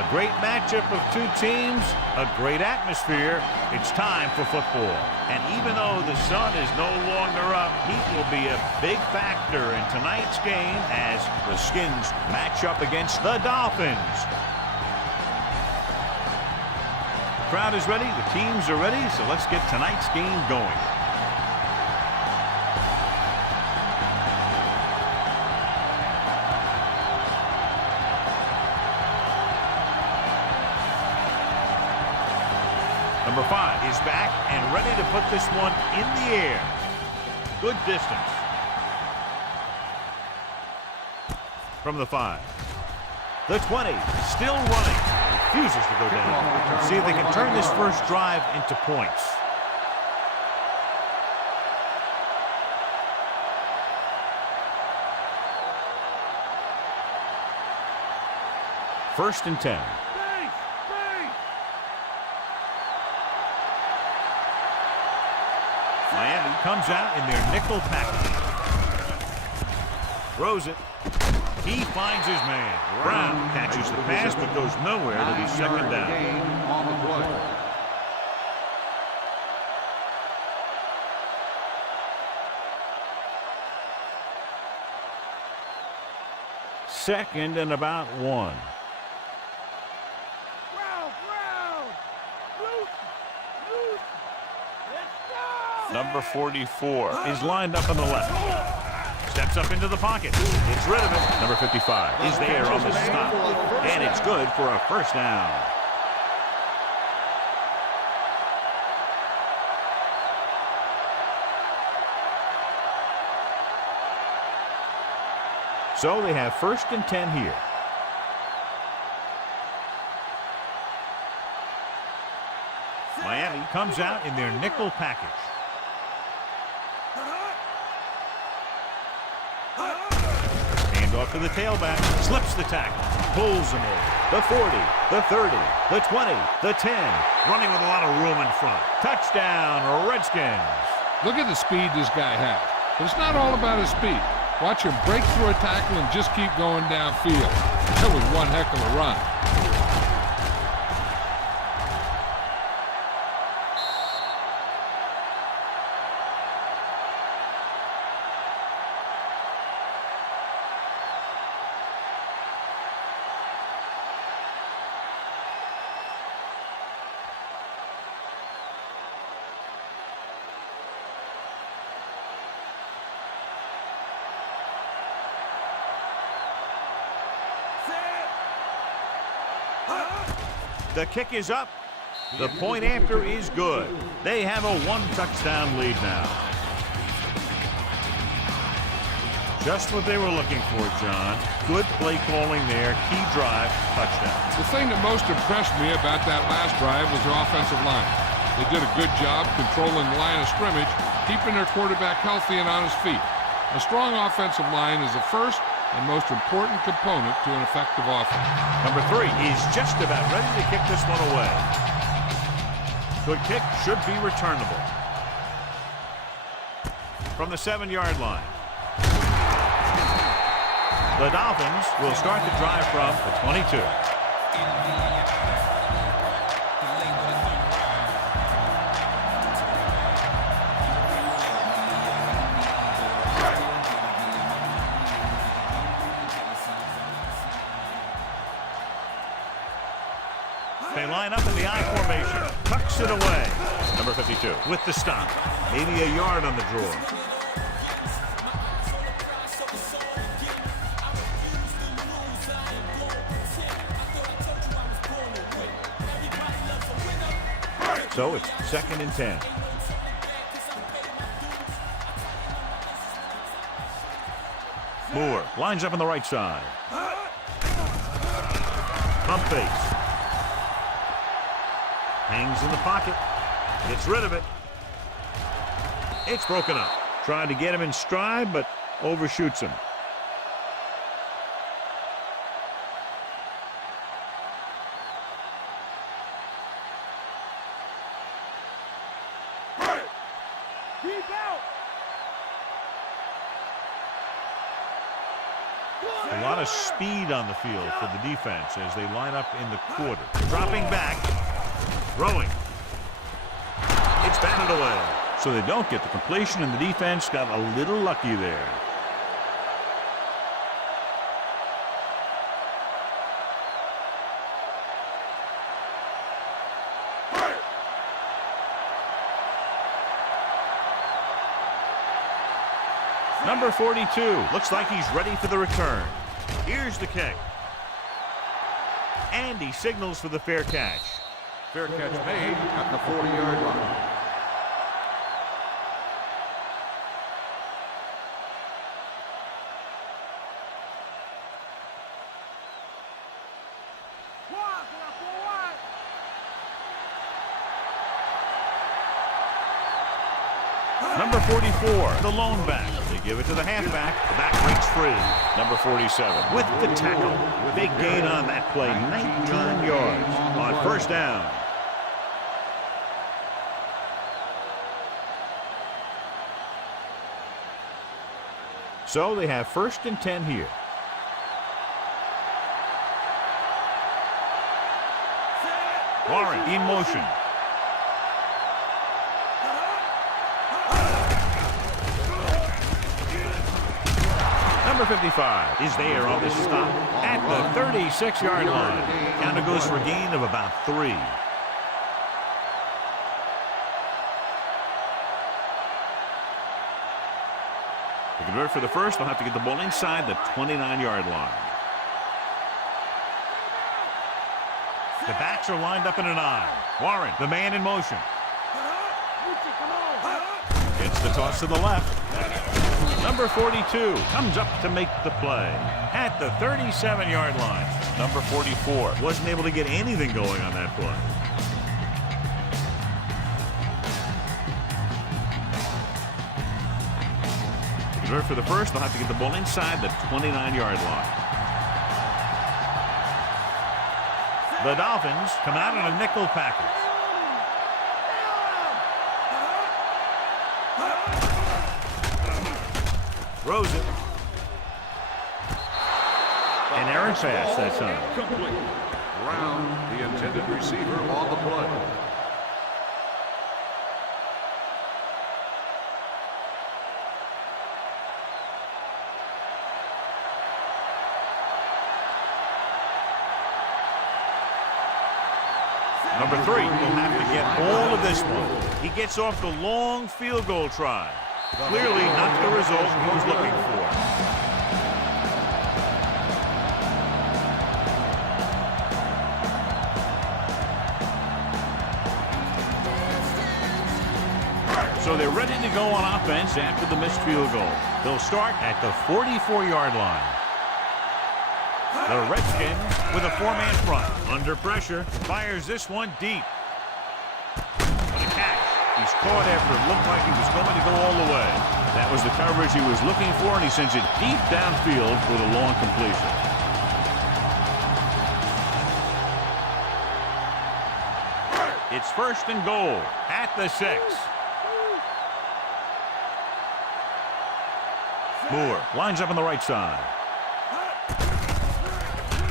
A great matchup of two teams, a great atmosphere. It's time for football. And even though the sun is no longer up, heat will be a big factor in tonight's game as the Skins match up against the Dolphins. Crowd is ready, the teams are ready, so let's get tonight's game going. Number 5 is back and ready to put this one in the air. Good distance. From the 5. The 20, still running. Refuses to go down. See if they can turn this first drive into points. First and 10. Miami comes out in their nickel package. Throws it. He finds his man. Brown catches the pass but goes nowhere to be second down. Second and about 1. Number 44 is lined up on the left. Steps up into the pocket. Gets rid of it. Number 55 is there on the stop. And it's good for a first down. So they have first and 10 here. Miami comes out in their nickel package. Off to the tailback, slips the tackle, pulls him over. The 40, the 30, the 20, the 10. Running with a lot of room in front. Touchdown, Redskins. Look at the speed this guy has. But it's not all about his speed. Watch him break through a tackle and just keep going downfield. That was one heck of a run. The kick is up. The point after is good. They have a 1-touchdown lead now. Just what they were looking for, John. Good play calling there. Key drive, touchdown. The thing that most impressed me about that last drive was their offensive line. They did a good job controlling the line of scrimmage, keeping their quarterback healthy and on his feet. A strong offensive line is the first and most important component to an effective offense. Number 3 is just about ready to kick this one away. Good kick, should be returnable. From the 7-yard line. The Dolphins will start the drive from the 22. They line up in the I formation. Tucks it away. Number 52 with the stop. Maybe a yard on the draw. So it's second and 10. Moore lines up on the right side. Pump fakes. Hangs in the pocket. Gets rid of it. It's broken up. Trying to get him in stride, but overshoots him. lot of speed on the field for the defense as they line up in the quarter. Dropping back. Throwing. It's batted away. So they don't get the completion, and the defense got a little lucky there. Number 42. Looks like he's ready for the return. Here's the kick. And he signals for the fair catch. Fair catch made at the 40-yard line. Number 44, the lone back. They give it to the halfback. The back breaks free. Number 47 with the tackle. Big gain on that play. 19 yards on first down. So they have 1st and 10 here. Warren in motion. Number 55 is there on the stop at the 36-yard line. Counter goes for a gain of about 3. To convert for the first, they'll have to get the ball inside the 29-yard line. The backs are lined up in an I. Warren, the man in motion. Gets the toss to the left. Number 42 comes up to make the play at the 37-yard line. Number 44 wasn't able to get anything going on that play. To convert for the first, they'll have to get the ball inside the 29-yard line. The Dolphins come out in a nickel package. Throws it. An errant pass that time. Complete. Brown, the intended receiver, on the play. Number 3 will have to get all of this one. He gets off the long field goal try. Clearly not the result he was looking for. So they're ready to go on offense after the missed field goal. They'll start at the 44-yard line. The Redskins with a 4-man front. Under pressure, fires this one deep. What a catch. He's caught after it looked like he was going to go all the way. That was the coverage he was looking for, and he sends it deep downfield for the long completion. It's 1st and goal at the 6. Moore lines up on the right side.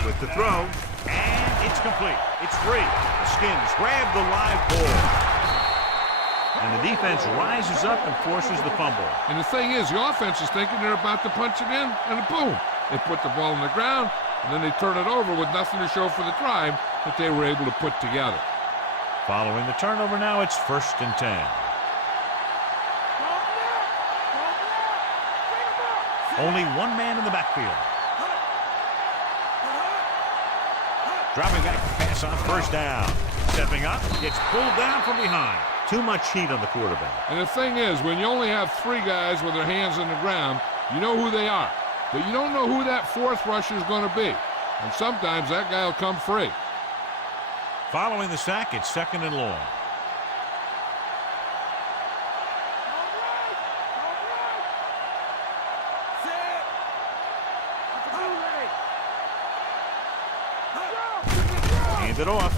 With the throw, and it's complete. It's free. The Skins grab the live ball. And the defense rises up and forces the fumble. And the thing is, the offense is thinking they're about to punch it in, and boom, they put the ball on the ground, and then they turn it over with nothing to show for the drive that they were able to put together. Following the turnover now, it's 1st and 10. Only one man in the backfield. Dropping back to pass on 1st down. Stepping up, gets pulled down from behind. Too much heat on the quarterback. And the thing is, when you only have 3 guys with their hands on the ground, you know who they are. But you don't know who that 4th rusher is going to be. And sometimes that guy will come free. Following the sack, it's 2nd and long. Hand it off.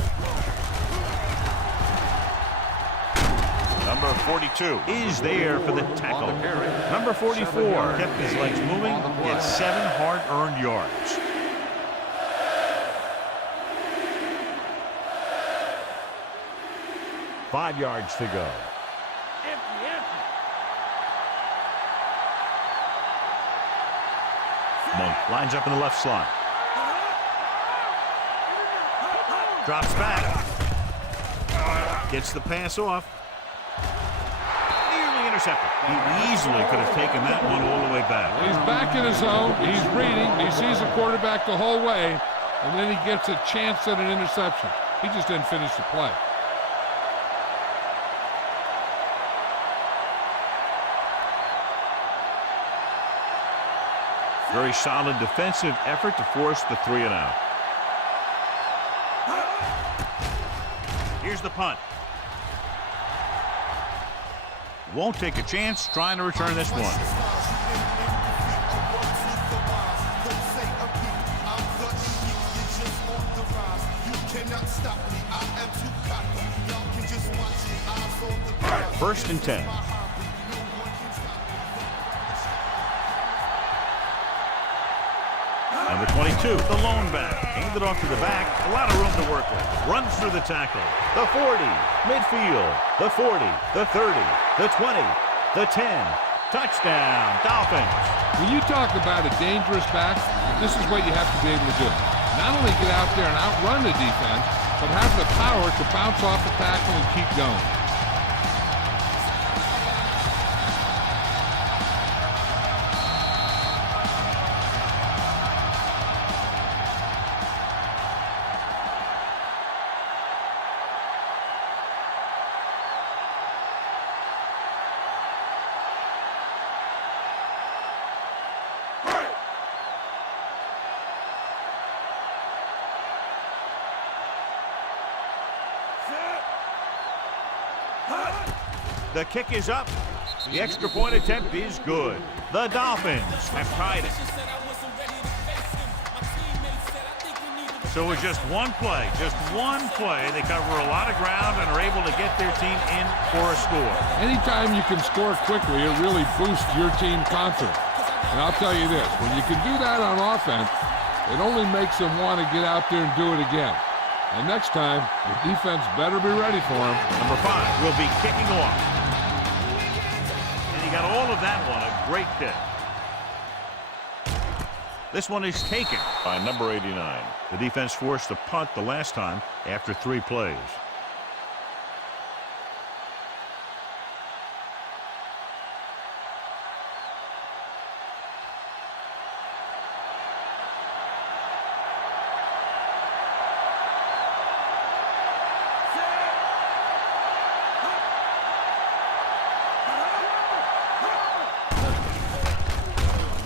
Number 42 is there for the tackle. Number 44 kept his legs moving, gets 7 hard-earned yards. Five yards to go. Monk lines up in the left slot. Drops back. Gets the pass off. Nearly intercepted. He easily could have taken that one all the way back. He's back in his zone. He's reading. He sees the quarterback the whole way, and then he gets a chance at an interception. He just didn't finish the play. Very solid defensive effort to force the 3 and out. Here's the punt. Won't take a chance trying to return this one. First and 10. Number 22, the lone back. Aimed it off to the back. A lot of room to work with. Runs through the tackle. The 40, midfield. The 40, the 30, the 20, the 10. Touchdown, Dolphins. When you talk about a dangerous back, this is what you have to be able to do. Not only get out there and outrun the defense, but have the power to bounce off the tackle and keep going. The kick is up. The extra point attempt is good. The Dolphins have tied it. So with just one play, they cover a lot of ground and are able to get their team in for a score. Anytime you can score quickly, it really boosts your team confidence. And I'll tell you this, when you can do that on offense, it only makes them want to get out there and do it again. And next time, the defense better be ready for him. Number 5 will be kicking off. And he got all of that one, a great kick. This one is taken by number 89. The defense forced a punt the last time after 3 plays.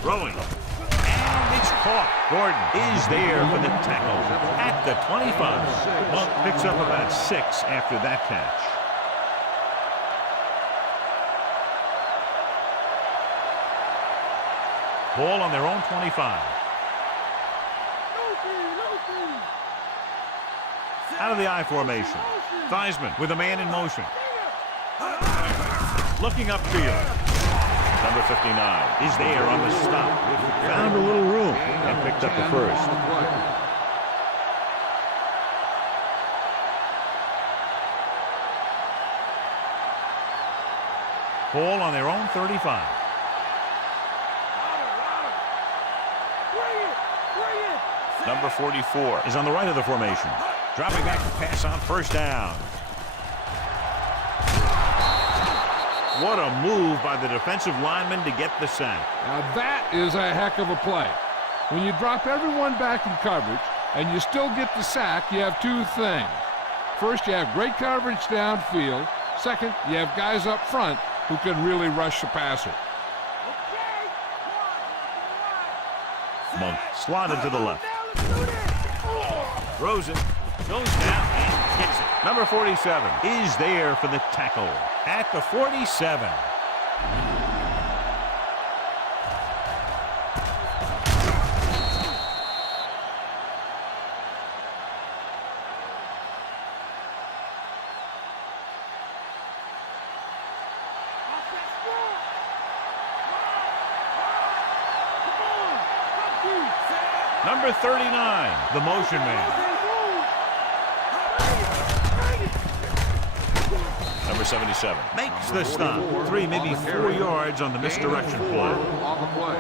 Throwing. And it's caught. Gordon is there for the tackle at the 25. Monk picks up about 6 after that catch. Ball on their own 25. Out of the I formation. Theismann with a man in motion. Looking upfield. Number 59 is there on the stop. Found a little room and picked up the first. Ball on their own 35. Number 44 is on the right of the formation. Dropping back to pass on first down. What a move by the defensive lineman to get the sack. Now that is a heck of a play. When you drop everyone back in coverage and you still get the sack, you have 2 things. First, you have great coverage downfield. Second, you have guys up front who can really rush the passer. Monk slotted to the left. Throws it, goes down and hits it. Number 47 is there for the tackle at the 47. Number 39, the motion man. Number 77 makes the stop. 3, maybe 4 yards on the misdirection play. On the play.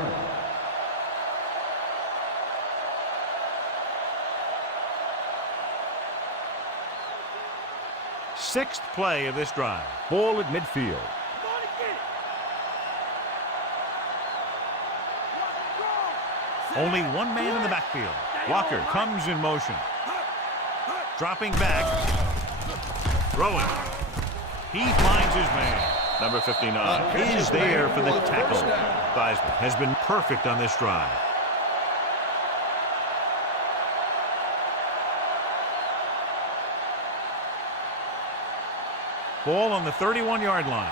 Sixth play of this drive. Ball at midfield. Only one man in the backfield. Walker comes in motion. Dropping back. Throwing. He finds his man. Number 59 is there for the tackle. Theismann has been perfect on this drive. Ball on the 31-yard line.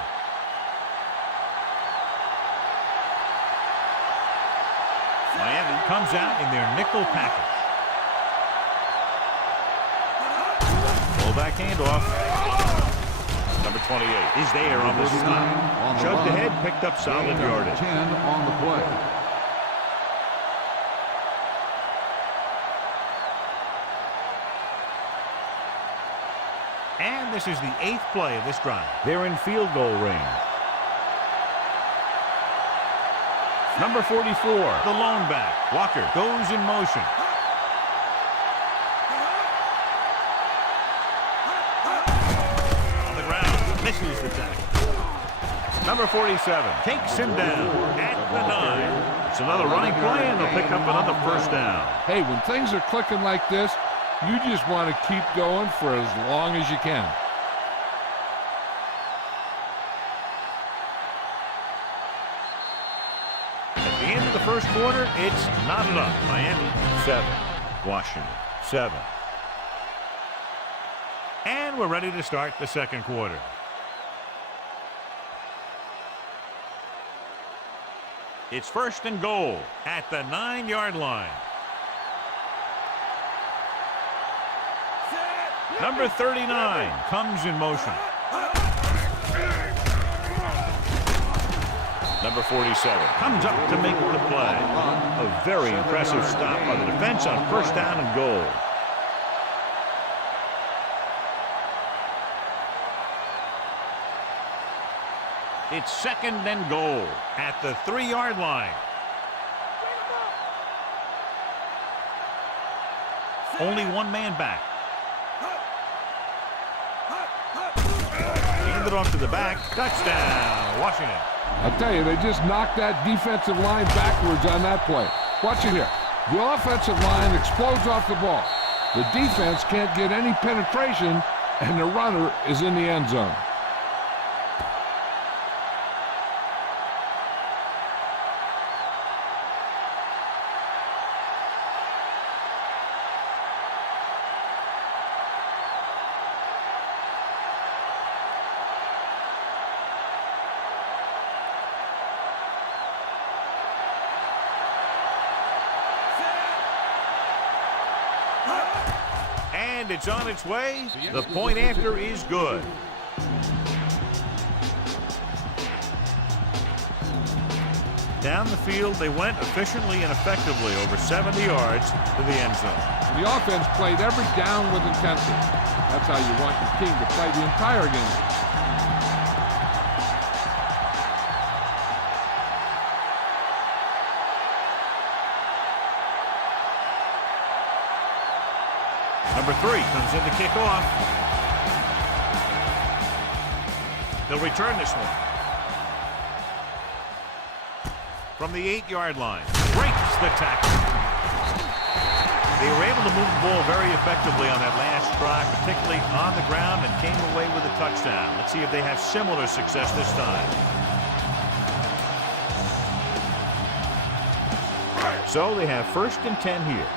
Miami comes out in their nickel package. Fullback handoff. Number 28 is there on the stop. Shoved ahead, picked up solid yardage. 10 on the play. And this is the 8th play of this drive. They're in field goal range. Number 44, the lone back. Walker goes in motion. On the ground, misses the tackle. Number 47 takes him down at the 9. It's another running play, and they'll pick up another first down. Hey, when things are clicking like this, you just want to keep going for as long as you can. At the end of the first quarter, it's not enough. Miami 7, Washington 7. And we're ready to start the second quarter. It's first and goal at the 9-yard line. Number 39 comes in motion. Number 47 comes up to make the play. A very impressive stop by the defense on first down and goal. It's second and goal at the 3-yard line. Only one man back. Handed off to the back. Touchdown, Washington. I'll tell you, they just knocked that defensive line backwards on that play. Watch it here. The offensive line explodes off the ball. The defense can't get any penetration, and the runner is in the end zone. And it's on its way. The point after is good. Down the field, they went efficiently and effectively over 70 yards to the end zone. The offense played every down with intensity. That's how you want your team to play the entire game. Number 3 comes in to kick off. They'll return this one. From the 8-yard line. Breaks the tackle. They were able to move the ball very effectively on that last drive, particularly on the ground, and came away with a touchdown. Let's see if they have similar success this time. So they have first and 10 here.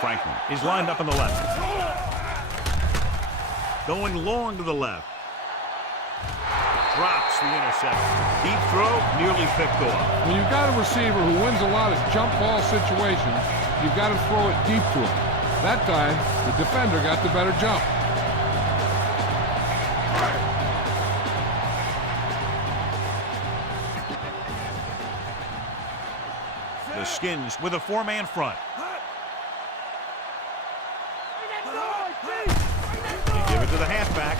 Franklin is lined up on the left. Going long to the left. Drops the interception. Deep throw, nearly picked off. When you've got a receiver who wins a lot of jump ball situations, you've got to throw it deep to him. That time, the defender got the better jump. The Skins with a four-man front. They give it to the halfback.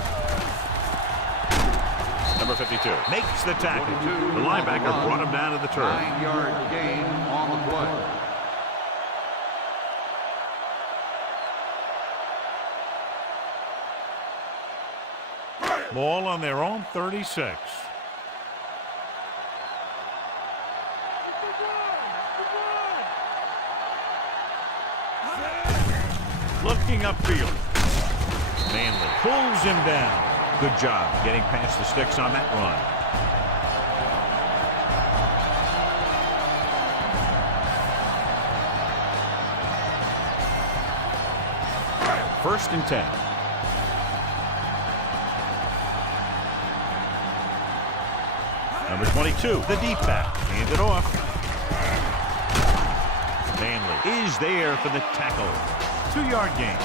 Number 52 makes the tackle. The linebacker brought him down to the turf. 9-yard gain on the play. Ball on their own 36. Looking upfield. Manley pulls him down. Good job getting past the sticks on that run. First and 10. Number 22, the deep back. Hand it off. Manley is there for the tackle. 2-yard gain.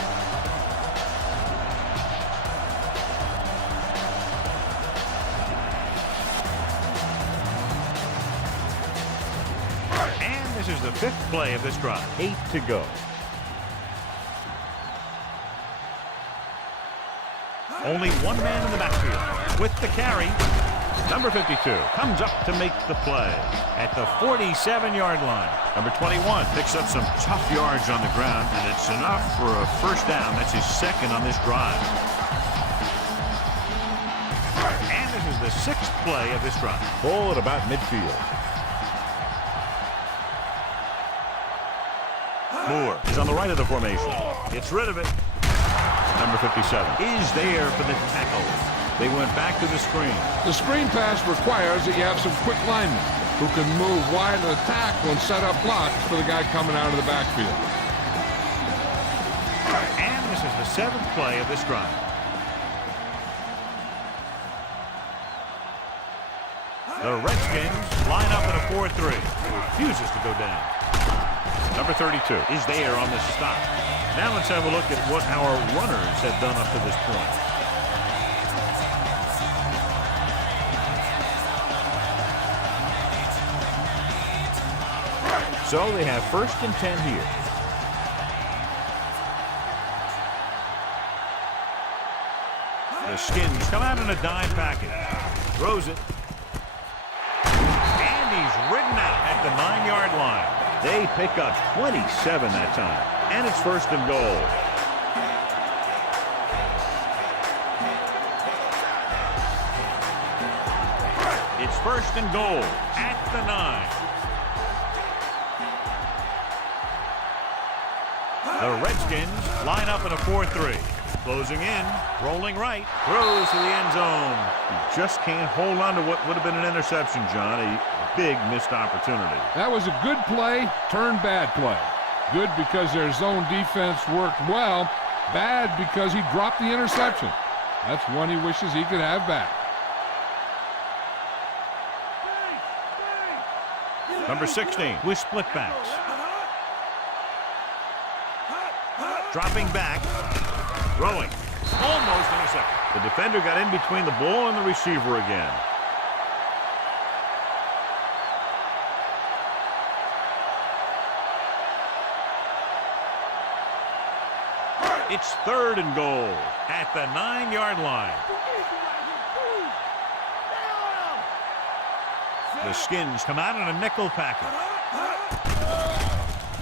And this is the 5th play of this drive. 8 to go. Only one man in the backfield with the carry. Number 52 comes up to make the play at the 47-yard line. Number 21 picks up some tough yards on the ground, and it's enough for a first down. That's his second on this drive. And this is the 6th play of this drive. Ball at about midfield. Moore is on the right of the formation. Gets rid of it. Number 57 is there for the tackle. They went back to the screen. The screen pass requires that you have some quick linemen who can move wide of the tackle and set up blocks for the guy coming out of the backfield. And this is the 7th play of this drive. The Redskins line up in a 4-3. Refuses to go down. Number 32 is there on the stop. Now let's have a look at what our runners have done up to this point. So they have first and 10 here. The Skins come out in a dime package. Throws it. And he's ridden out at the 9-yard line. They pick up 27 that time. And it's first and goal. It's first and goal at the 9. The Redskins line up in a 4-3. Closing in, rolling right, throws to the end zone. He just can't hold on to what would have been an interception, John. A big missed opportunity. That was a good play, turned bad play. Good because their zone defense worked well. Bad because he dropped the interception. That's one he wishes he could have back. Number 16 with split backs. Dropping back, throwing, almost intercepted. The defender got in between the ball and the receiver again. It's third and goal at the 9-yard line. The Skins come out in a nickel package.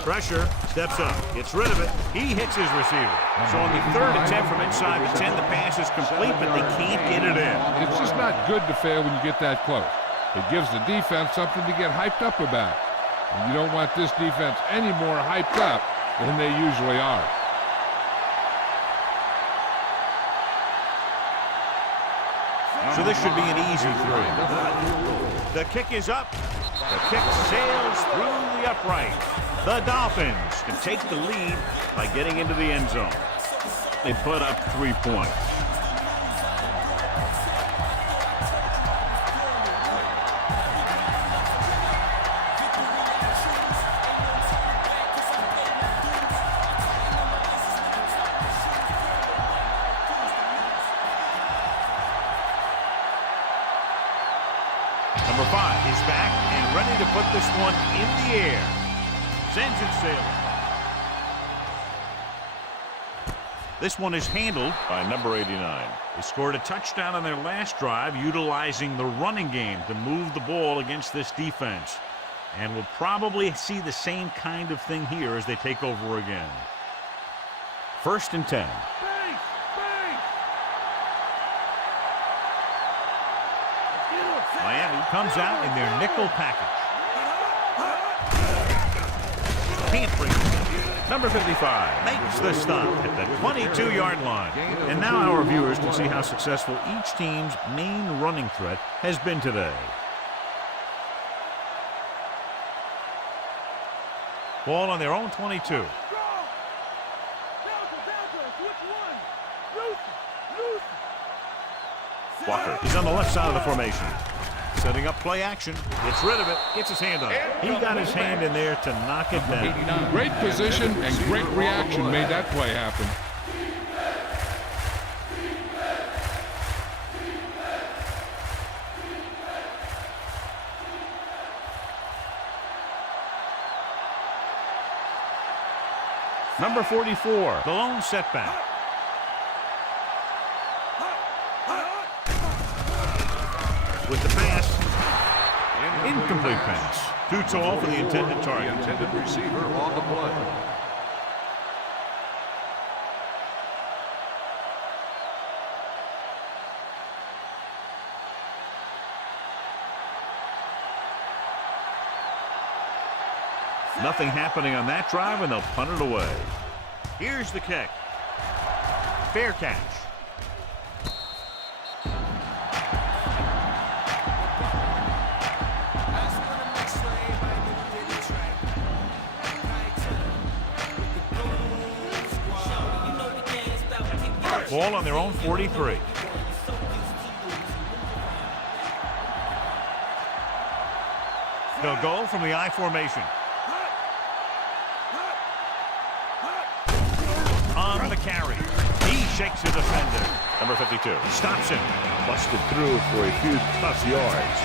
Pressure, steps up, gets rid of it. He hits his receiver. So on the third attempt from inside the 10, the pass is complete, but they can't get it in. It's just not good to fail when you get that close. It gives the defense something to get hyped up about. And you don't want this defense any more hyped up than they usually are. So this should be an easy throw. The kick is up. The kick sails through the upright. The Dolphins can take the lead by getting into the end zone. They put up 3 points. Number 5 is back and ready to put this one in the air. Sends it sailing. This one is handled by number 89. They scored a touchdown on their last drive, utilizing the running game to move the ball against this defense. And we'll probably see the same kind of thing here as they take over again. 1st and 10. Miami comes out in their nickel package. Can't bring it. Number 55 makes the stop at the 22-yard line. And now our viewers can see how successful each team's main running threat has been today. Ball on their own 22. Walker is on the left side of the formation. Setting up play action. Gets rid of it. Gets his hand on it. He got his hand in there to knock it down. Great position and great reaction made that play happen. Number 44, the lone setback. With the pass. Incomplete pass. Too tall for the intended target. The intended receiver on the play. Nothing happening on that drive, and they'll punt it away. Here's the kick. Fair catch. Ball on their own 43. They'll go from the I formation. On the carry. He shakes a defender. Number 52 stops him. Busted through for a few tough yards.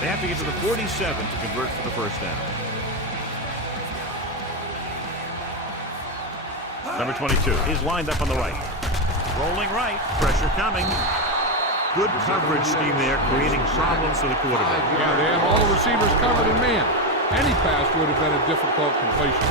They have to get to the 47 to convert for the first down. Number 22 is lined up on the right. Rolling right. Pressure coming. Good coverage scheme there, creating problems for the quarterback. Yeah, they had all the receivers covered in man. Any pass would have been a difficult completion.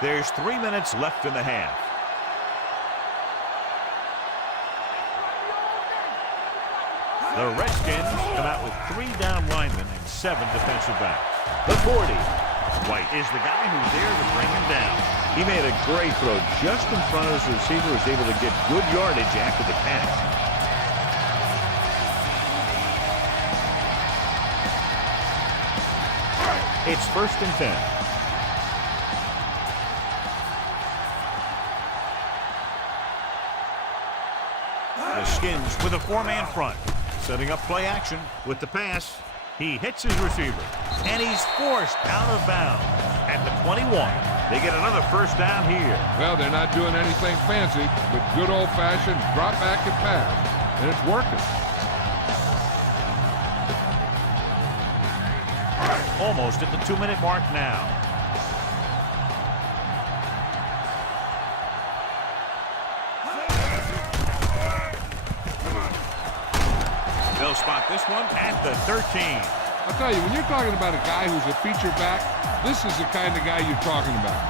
There's 3 minutes left in the half. The Redskins come out with 3 down linemen and 7 defensive backs. The 40. White is the guy who's there to bring him down. He made a great throw just in front of his receiver, was able to get good yardage after the catch. It's 1st and 10. The Skins with a 4-man front. Setting up play action with the pass. He hits his receiver. And he's forced out of bounds at the 21. They get another first down here. Well, they're not doing anything fancy, but good old-fashioned drop back and pass. And it's working. Almost at the 2-minute mark now. They'll spot this one at the 13. I'll tell you, when you're talking about a guy who's a feature back, this is the kind of guy you're talking about.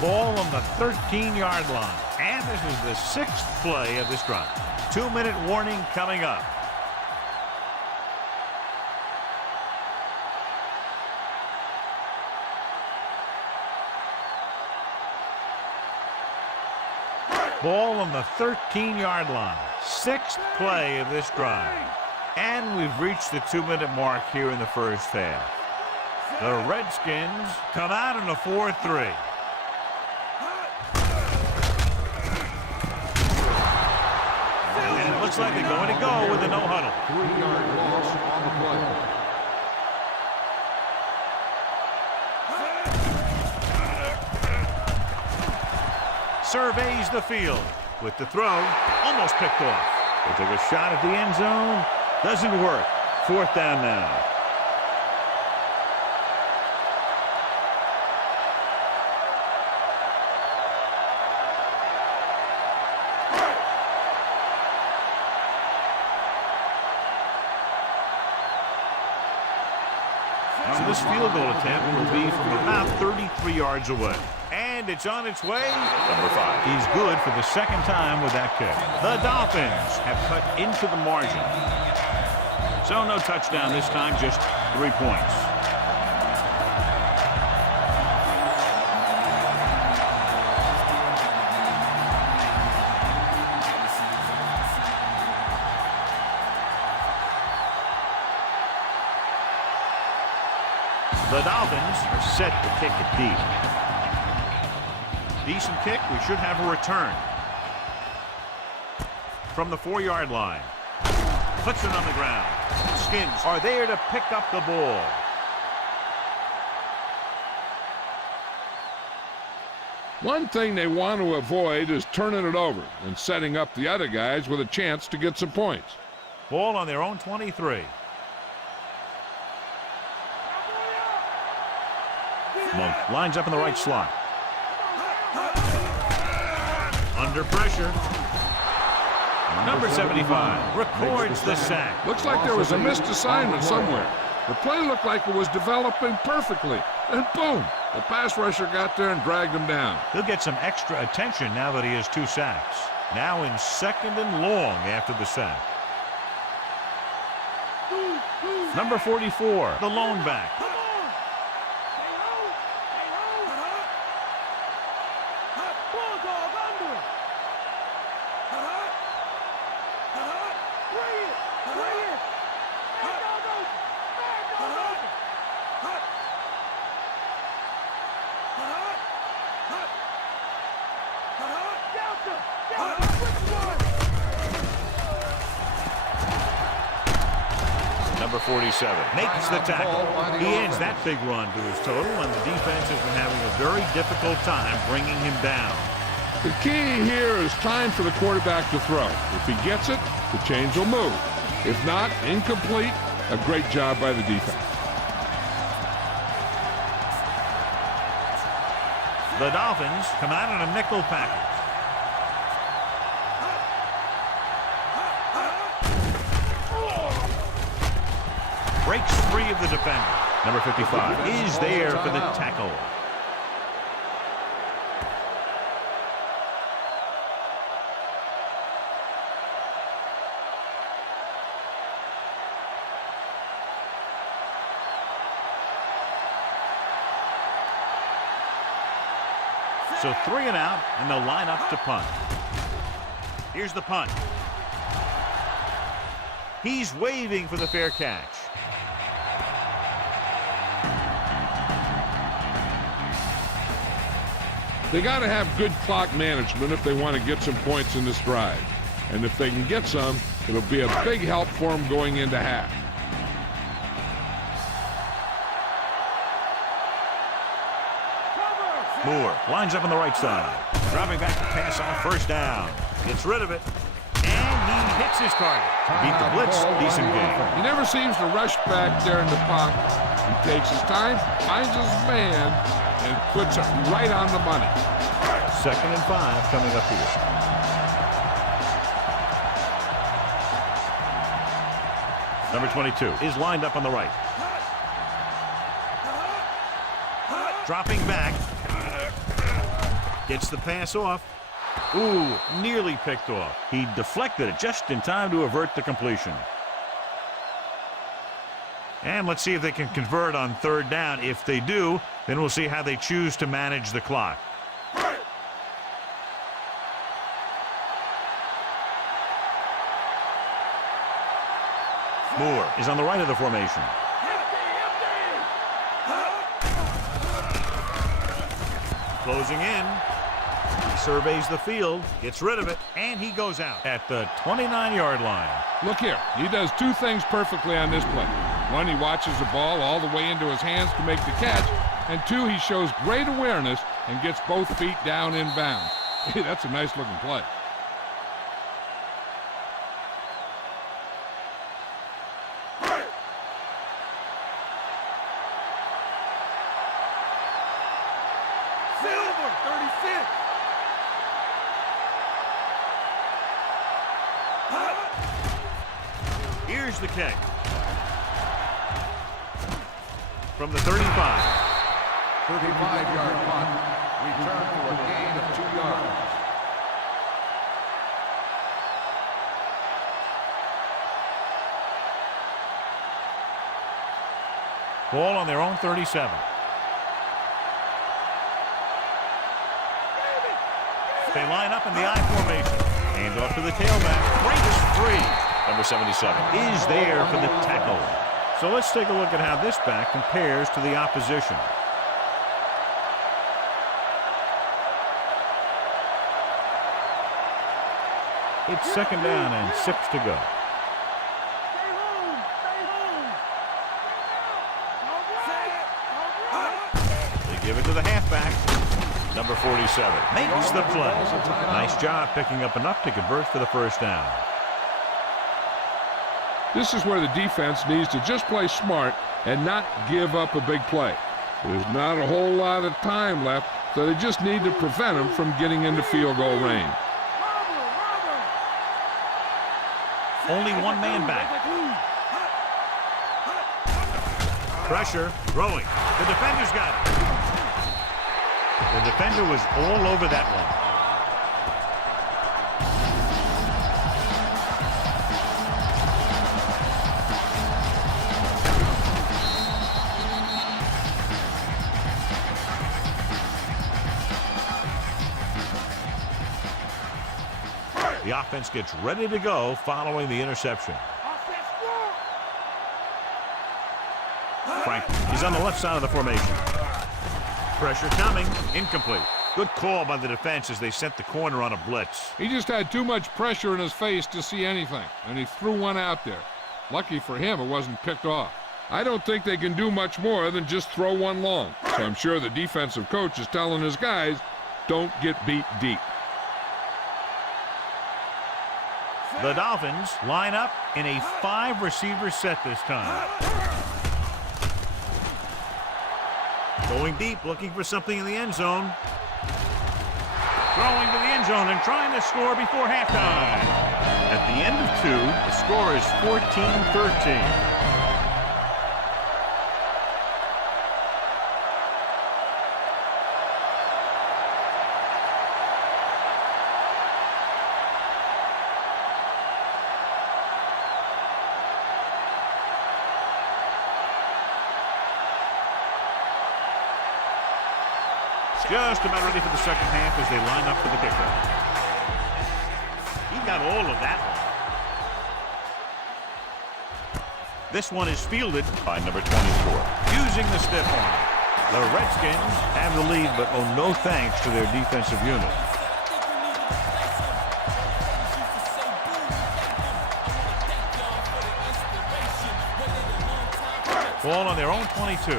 Ball on the 13-yard line. And this is the 6th play of this drive. 2-minute warning coming up. Ball on the 13-yard line. 6th play of this drive. And we've reached the 2-minute mark here in the first half. The Redskins come out in a 4-3. Looks like they're going to go with a no huddle. 3-yard loss on the play. Surveys the field with the throw, almost picked off. They took a shot at the end zone. Doesn't work. 4th down now. So this field goal attempt will be from about 33 yards away. And it's on its way. Number 5. He's good for the 2nd time with that kick. The Dolphins have cut into the margin. So no touchdown this time, just 3 points. The Dolphins are set to kick it deep. Decent kick. We should have a return. From the 4-yard line. Puts it on the ground. Skins are there to pick up the ball. One thing they want to avoid is turning it over and setting up the other guys with a chance to get some points. Ball on their own 23. Monk lines up in the right slot. Under pressure. Number 75 records the sack. Looks like there was a missed assignment somewhere. The play looked like it was developing perfectly. And boom, the pass rusher got there and dragged him down. He'll get some extra attention now that he has 2 sacks. Now in 2nd and long after the sack. Number 44, the lone back. Number 47 makes the tackle. He adds that big run to his total, and the defense has been having a very difficult time bringing him down. The key here is time for the quarterback to throw. If he gets it, the chains will move. If not, incomplete. A great job by the defense. The Dolphins come out in a nickel package. Breaks free of the defender. Number 55 is there for the tackle. So 3 and out, and they'll line up to punt. Here's the punt. He's waving for the fair catch. They got to have good clock management if they want to get some points in this drive. And if they can get some, it'll be a big help for them going into half. Moore lines up on the right side. Dropping back to pass on 1st down. Gets rid of it. And he hits his target. Beat the blitz. Decent game. He never seems to rush back there in the pocket. He takes his time, finds his man, and puts it right on the money. 2nd and 5 coming up here. Number 22 is lined up on the right. Dropping back. Gets the pass off. Ooh, nearly picked off. He deflected it just in time to avert the completion. And let's see if they can convert on 3rd down. If they do, then we'll see how they choose to manage the clock. Moore is on the right of the formation. Closing in. He surveys the field, gets rid of it, and he goes out at the 29-yard line. Look here. He does two things perfectly on this play. One, he watches the ball all the way into his hands to make the catch. And two, he shows great awareness and gets both feet down in bounds. Hey, that's a nice-looking play. Silver, 36. Here's the kick. From the 35. 35-yard punt. Return for a gain of 2 yards. Ball on their own 37. They line up in the I formation. Hand off to the tailback. Breaks free. Number 77 is there for the tackle. So let's take a look at how this back compares to the opposition. It's second down and 6 to go. They give it to the halfback. Number 47 makes the play. Nice job picking up enough to convert for the first down. This is where the defense needs to just play smart and not give up a big play. There's not a whole lot of time left, so they just need to prevent them from getting into field goal range. Only one man back. Pressure, throwing. The defender's got it. The defender was all over that one. The offense gets ready to go following the interception. Frank, he's on the left side of the formation. Pressure coming, incomplete. Good call by the defense as they sent the corner on a blitz. He just had too much pressure in his face to see anything, and he threw one out there. Lucky for him, it wasn't picked off. I don't think they can do much more than just throw one long. So I'm sure the defensive coach is telling his guys, don't get beat deep. The Dolphins line up in a 5-receiver set this time. Going deep, looking for something in the end zone. Throwing to the end zone and trying to score before halftime. At the end of 2, the score is 14-13. Just about ready for the second half as they line up for the kicker. He got all of that one. This one is fielded by number 24. Using the stiff arm. The Redskins have the lead, but owe no thanks to their defensive unit. Ball on their own 22.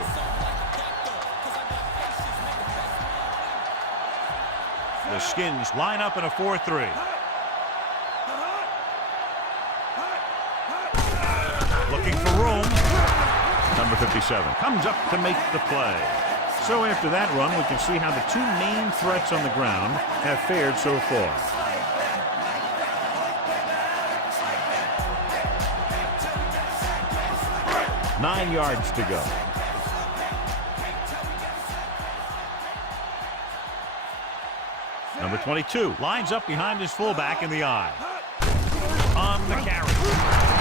The Skins line up in a 4-3. Looking for room. Number 57 comes up to make the play. So after that run, we can see how the two main threats on the ground have fared so far. Nine yards to go. Number 22 lines up behind his fullback in the I. On the carry.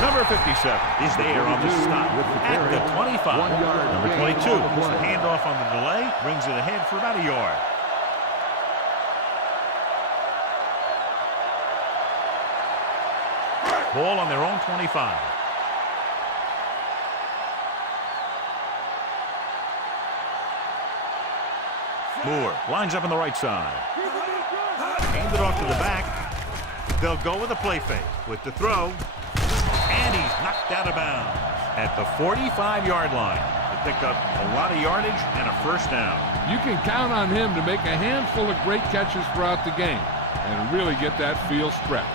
Number 57 is there on the stop at the 25. Number 22 puts the handoff on the delay, brings it ahead for about a yard. Ball on their own 25. Moore lines up on the right side. Hand it off to the back. They'll go with a play fake with the throw. And he's knocked out of bounds at the 45-yard line. They pick up a lot of yardage and a first down. You can count on him to make a handful of great catches throughout the game and really get that field stretched.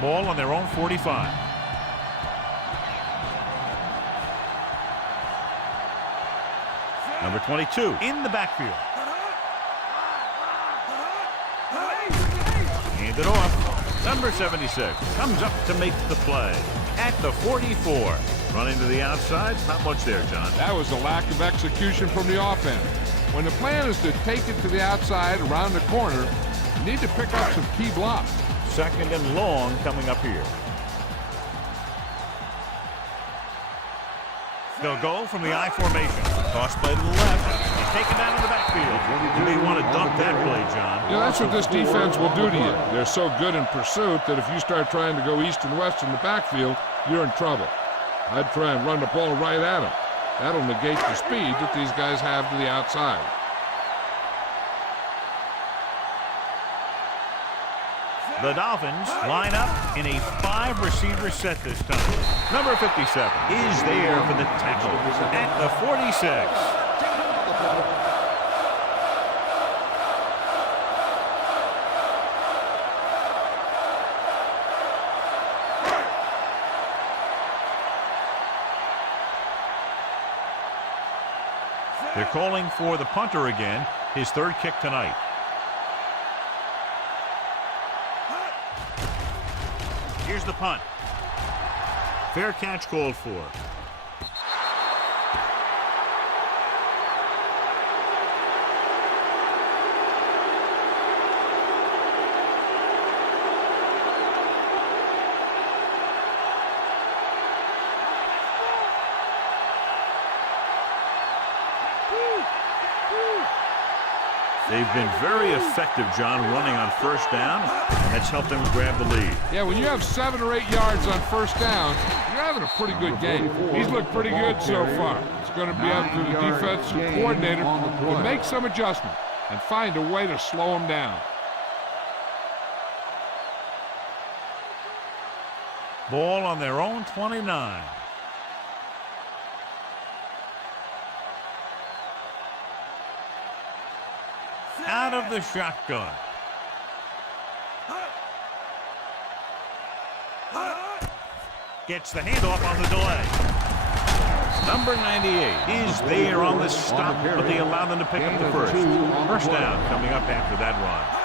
Ball on their own 45. Number 22 in the backfield. Hand it off. Number 76 comes up to make the play at the 44. Running to the outside. Not much there, John. That was a lack of execution from the offense. When the plan is to take it to the outside around the corner, you need to pick up some key blocks. Second and long coming up here. They'll go from the I formation. Toss play to the left. He's taken down in the backfield. You may want to dump that play, John. Yeah, that's what this defense will do to you. They're so good in pursuit that if you start trying to go east and west in the backfield, you're in trouble. I'd try and run the ball right at them. That'll negate the speed that these guys have to the outside. The Dolphins line up in a 5-receiver set this time. Number 57 is there for the tackle at the 46. They're calling for the punter again, his third kick tonight. Here's the punt. Fair catch called for. They've been very effective, John, running on first down. That's helped them grab the lead. Yeah, when you have 7 or 8 yards on first down, you're having a pretty good game. He's looked pretty good so far. It's going to be up to the defensive coordinator to make some adjustment and find a way to slow him down. Ball on their own 29. Out of the shotgun. Gets the handoff on the delay. Number 98 is there on the stop, but they allow them to pick up the first. First down coming up after that run.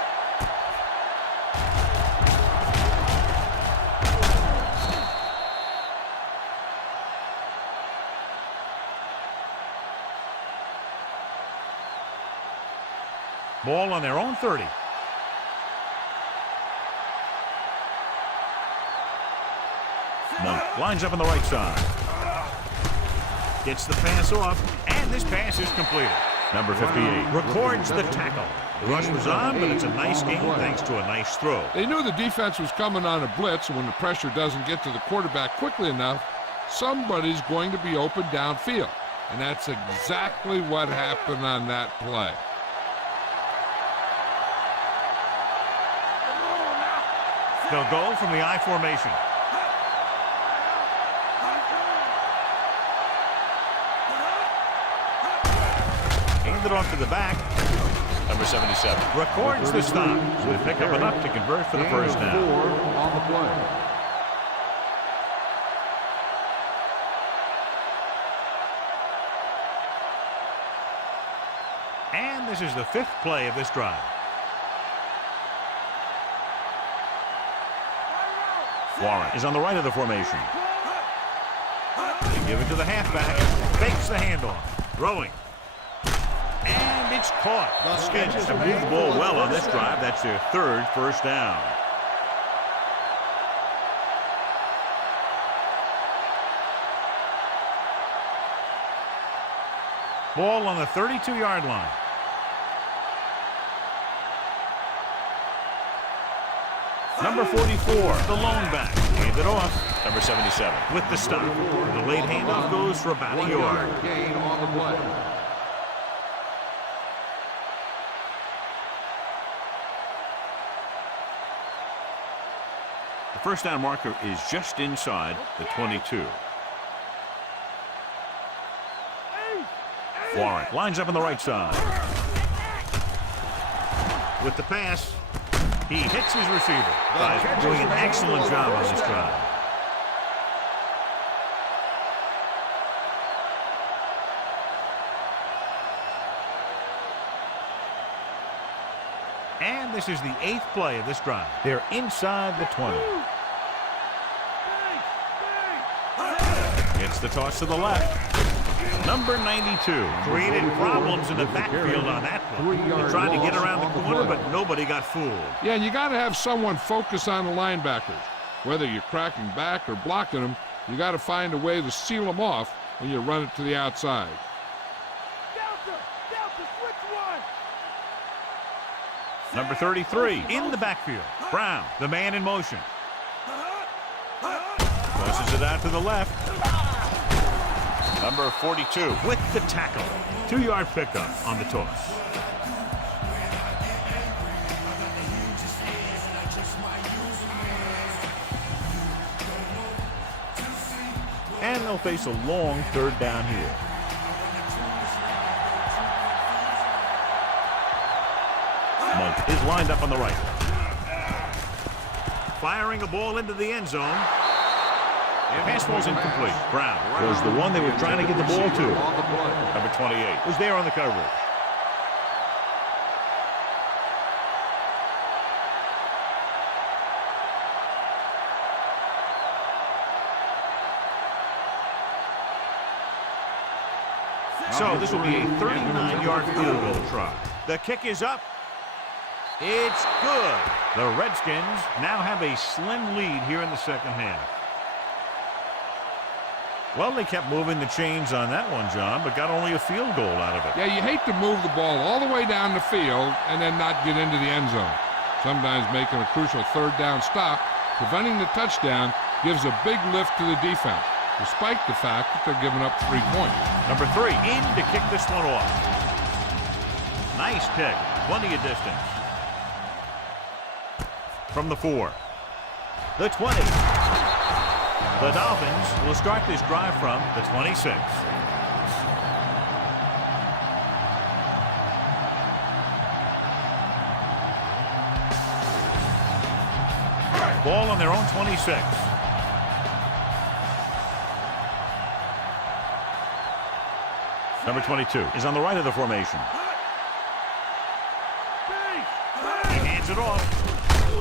Ball on their own 30. Monk lines up on the right side. Gets the pass off, and this pass is completed. Number 58 records the tackle. The rush was on, but it's a nice game thanks to a nice throw. They knew the defense was coming on a blitz, and when the pressure doesn't get to the quarterback quickly enough, somebody's going to be open downfield. And that's exactly what happened on that play. They'll go from the I formation. Hand it off to the back. Number 77 records the stop. So they pick up enough to convert for the first down. On the play. And this is the 5th play of this drive. Warren is on the right of the formation. They give it to the halfback. Fakes the handoff. Throwing. And it's caught. The Skins have moved the ball well on this drive. That's their 3rd first down. Ball on the 32-yard line. Number 44, the lone back. Hand it off. Number 77 with the stop. The late handoff goes for about a yard. Gain on the play. First down marker is just inside the 22. Warren lines up on the right side. With the pass, he hits his receiver. Guys doing an excellent job on this drive. And this is the 8th play of this drive. They're inside the 20. It's the toss to the left. Number 92 created problems in the backfield on that play. They tried to get around the corner, but nobody got fooled. Yeah, and you got to have someone focus on the linebackers. Whether you're cracking back or blocking them, you got to find a way to seal them off when you run it to the outside. Delta, switch one. Number 33 in the backfield. Brown, the man in motion. Tosses it out to the left. Number 42 with the tackle. 2-yard pickup on the toss. And they'll face a long 3rd down here. Monk is lined up on the right. Firing a ball into the end zone. Pass ball's incomplete. Brown was the one they were trying to get the ball to. Number 28 was there on the coverage. So this will be a 39-yard field goal try. The kick is up. It's good. The Redskins now have a slim lead here in the second half. Well, they kept moving the chains on that one, John, but got only a field goal out of it. Yeah, you hate to move the ball all the way down the field and then not get into the end zone. Sometimes making a crucial 3rd down stop, preventing the touchdown, gives a big lift to the defense, despite the fact that they're giving up 3 points. Number 3 in to kick this one off. Nice kick. Plenty of distance. From the 4. The 20. The Dolphins will start this drive from the 26. Ball on their own 26. Number 22 is on the right of the formation. He hands it off.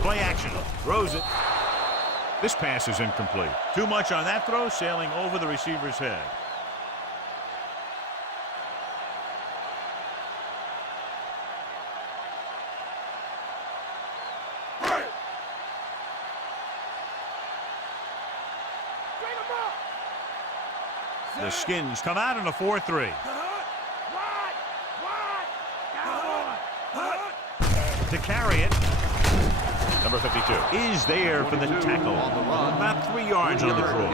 Play action. Throws it. This pass is incomplete. Too much on that throw, sailing over the receiver's head. The Skins come out in a 4-3. To carry it. Number 52 is there for the tackle. About 3 yards on the draw.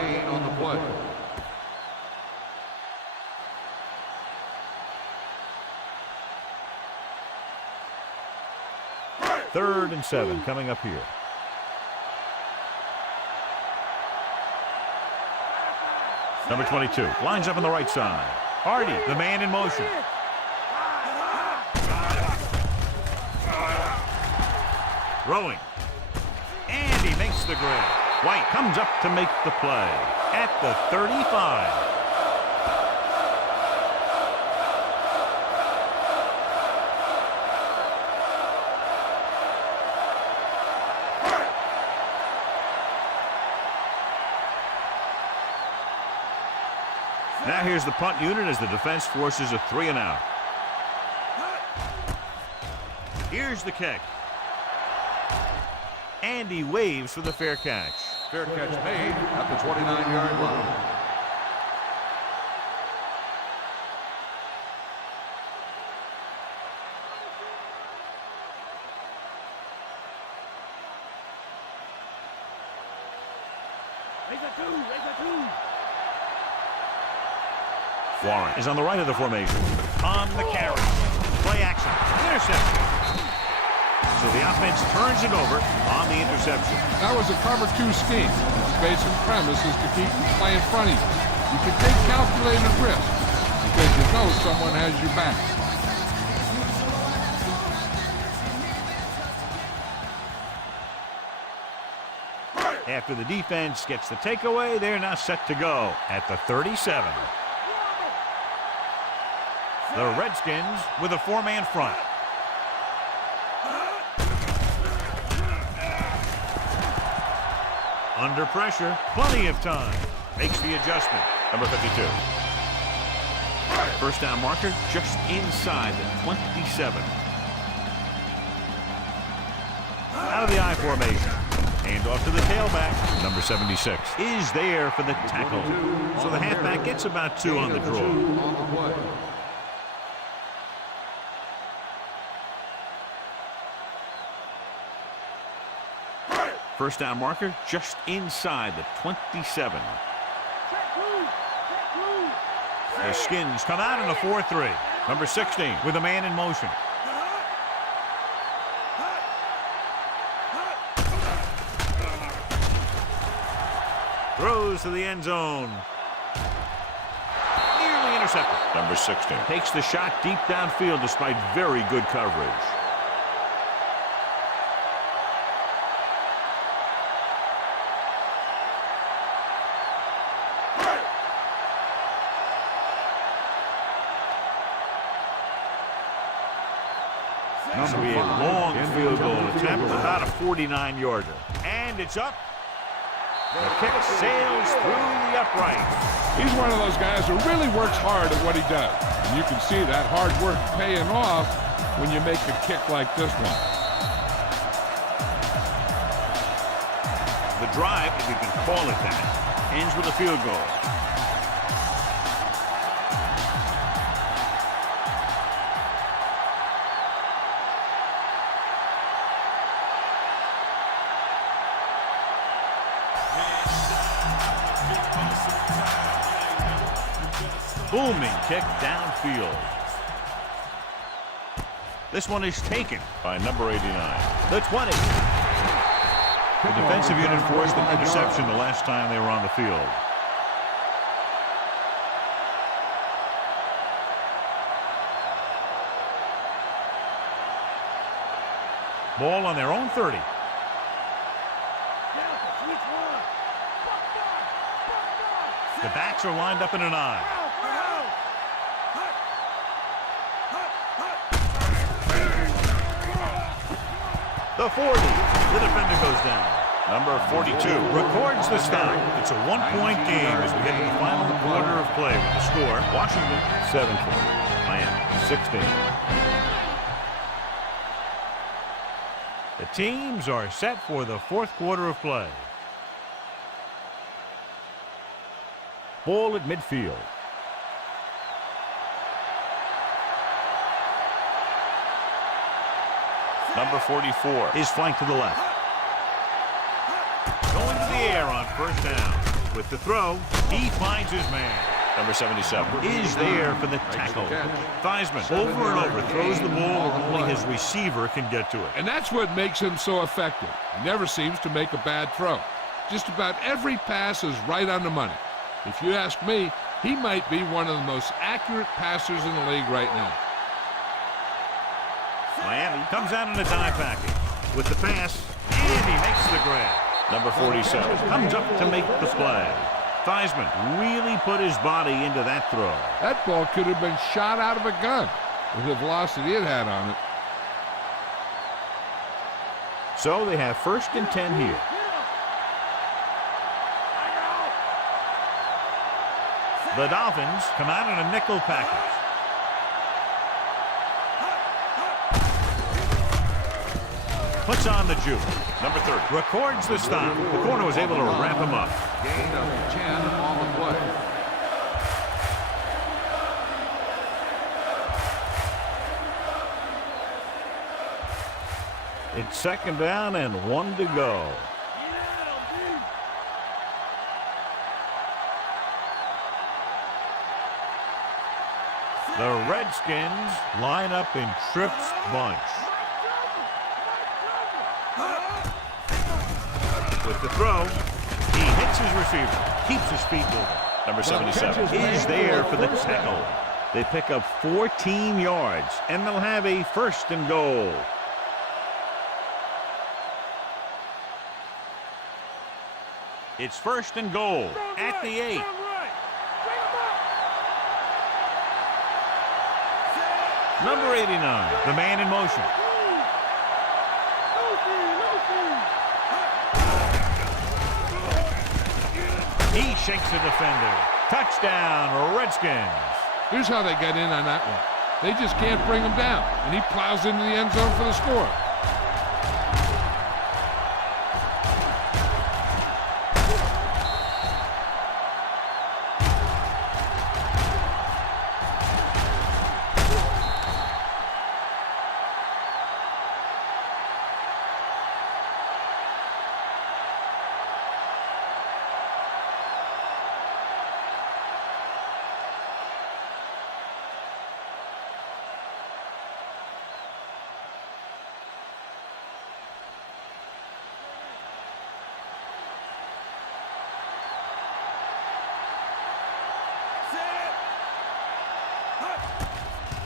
3rd and 7 coming up here. Number 22 lines up on the right side. Hardy, the man in motion. Throwing. And he makes the grab. White comes up to make the play at the 35. Now here's the punt unit as the defense forces a 3-and-out. Here's the kick. And he waves for the fair catch. Fair catch made at the 29-yard line. Warren is on the right of the formation. On the carry. Play action. Interception. So the offense turns it over on the interception. That was a cover 2 scheme. Its basic premise is to keep the play in front of you. You can take calculated risks because you know someone has your back. After the defense gets the takeaway, they're now set to go at the 37. The Redskins with a 4-man front. Under pressure, plenty of time. Makes the adjustment. Number 52. First down marker just inside the 27. Out of the I formation. Hand off to the tailback. Number 76 is there for the tackle. So the halfback gets about 2 on the draw. First down marker just inside the 27. The Skins come out in a 4-3. Number 16 with a man in motion. Throws to the end zone. Nearly intercepted. Number 16 takes the shot deep downfield despite very good coverage. This will be a long field goal attempt, about a 49-yarder. And it's up. The kick sails through the uprights. He's one of those guys who really works hard at what he does. And you can see that hard work paying off when you make a kick like this one. The drive, if you can call it that, ends with a field goal. Booming kick downfield. This one is taken by number 89. The 20. The defensive unit forced an interception the last time they were on the field. Ball on their own 30. The backs are lined up in an I. The 40. The defender goes down. Number 42 records the stop. It's a one-point game as we get to the final quarter of play with the score. Washington 17. Miami 16. The teams are set for the fourth quarter of play. Ball at midfield. Number 44 is flanked to the left. Going to the air on first down. With the throw, he finds his man. Number 77 is there for the tackle. Theismann over and over throws the ball where only his receiver can get to it. And that's what makes him so effective. He never seems to make a bad throw. Just about every pass is right on the money. If you ask me, he might be one of the most accurate passers in the league right now. Miami comes out in a dive package with the pass, and he makes the grab. Number 47 comes up to make the play. Theismann really put his body into that throw. That ball could have been shot out of a gun with the velocity it had on it. So they have first and 10 here. The Dolphins come out in a nickel package. Puts on the juke. Number 30 records the stop. The corner was able to wrap him up. Gain of 10 on the play. It's second down and 1 to go. The Redskins line up in Tripp's bunch. with the throw. He hits his receiver. Keeps his feet moving. Number 77 is there for the tackle. They pick up 14 yards, and they'll have a 1st and goal. It's 1st and goal at the 8. Number 89, the man in motion. He shakes the defender. Touchdown, Redskins. Here's how they get in on that one. They just can't bring him down, and he plows into the end zone for the score.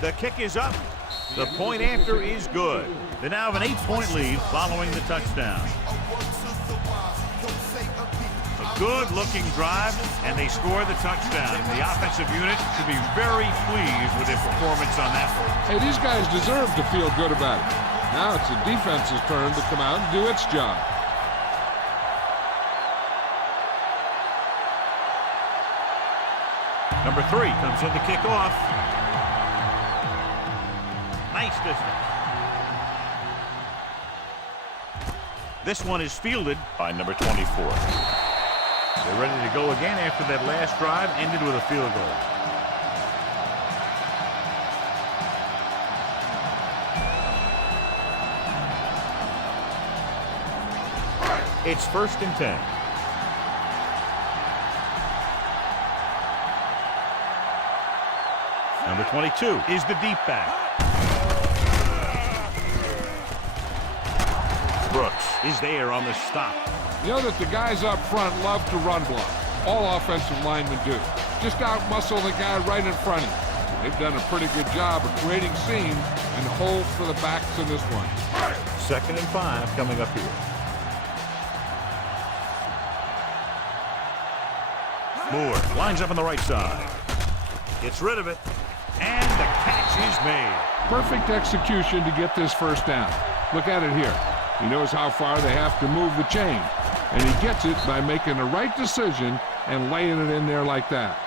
The kick is up. The point after is good. They now have an 8-point lead following the touchdown. A good-looking drive, and they score the touchdown. The offensive unit should be very pleased with their performance on that one. Hey, these guys deserve to feel good about it. Now it's the defense's turn to come out and do its job. Number 3 comes in to kick off. Nice distance. This one is fielded by number 24. They're ready to go again after that last drive ended with a field goal. It's 1st and 10. Number 22 is the deep back. Brooks is there on the stop. You know that the guys up front love to run block. All offensive linemen do. Just out-muscle the guy right in front of you. They've done a pretty good job of creating seams and holes for the backs in this one. 2nd and 5 coming up here. Moore lines up on the right side. Gets rid of it. And the catch is made. Perfect execution to get this 1st down. Look at it here. He knows how far they have to move the chain. And he gets it by making the right decision and laying it in there like that.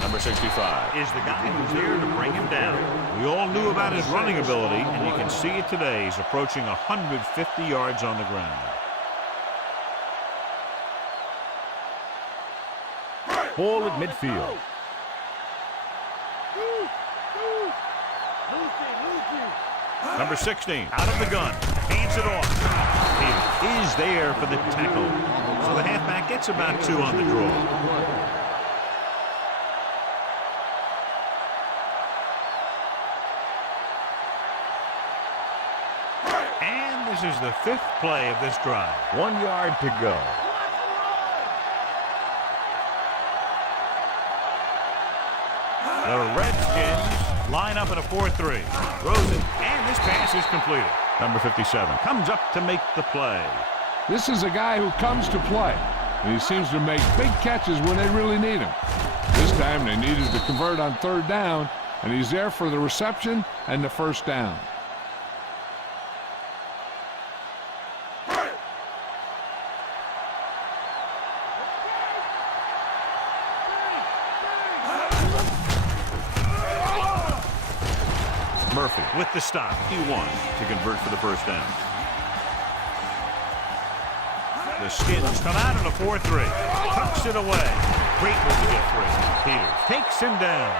Number 65 is the guy who's here to bring him down. We all knew about his running ability, and you can see it today. He's approaching 150 yards on the ground. Ball at midfield. Number 16 out of the gun. Hands it off. He is there for the tackle. So the halfback gets about 2 on the draw. This is the 5th play of this drive. 1 yard to go. The Redskins line up in a 4-3. Throws it, and this pass is completed. Number 57 comes up to make the play. This is a guy who comes to play, and he seems to make big catches when they really need him. This time they needed to convert on 3rd down, and he's there for the reception and the 1st down. Murphy with the stop. He won to convert for the 1st down. The Skins come out in a 4-3. Tucks it away. Great move to get free. Peters takes him down.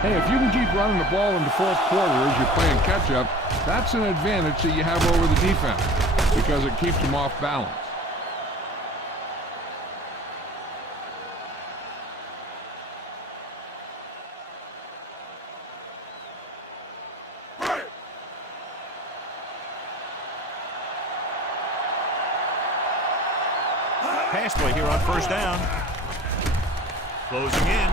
Hey, if you can keep running the ball in the 4th quarter as you're playing catch-up, that's an advantage that you have over the defense. because it keeps them off balance. Pass play here on first down. Closing in.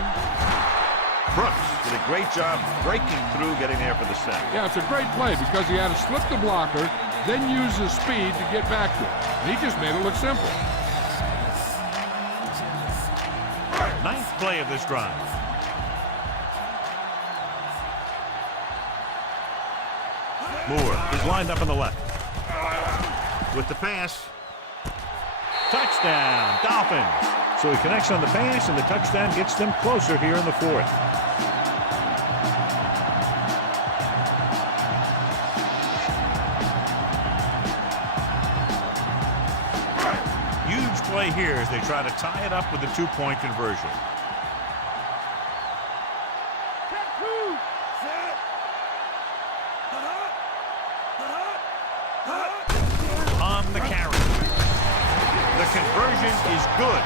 Brooks did a great job breaking through, getting there for the sack. Yeah, it's a great play because he had to slip the blocker, then use his speed to get back to it. And he just made it look simple. Ninth play of this drive. Moore is lined up on the left. With the pass. Touchdown, Dolphins. So he connects on the pass, and the touchdown gets them closer here in the fourth. Huge play here as they try to tie it up with a two-point conversion. On the carry. The conversion is good.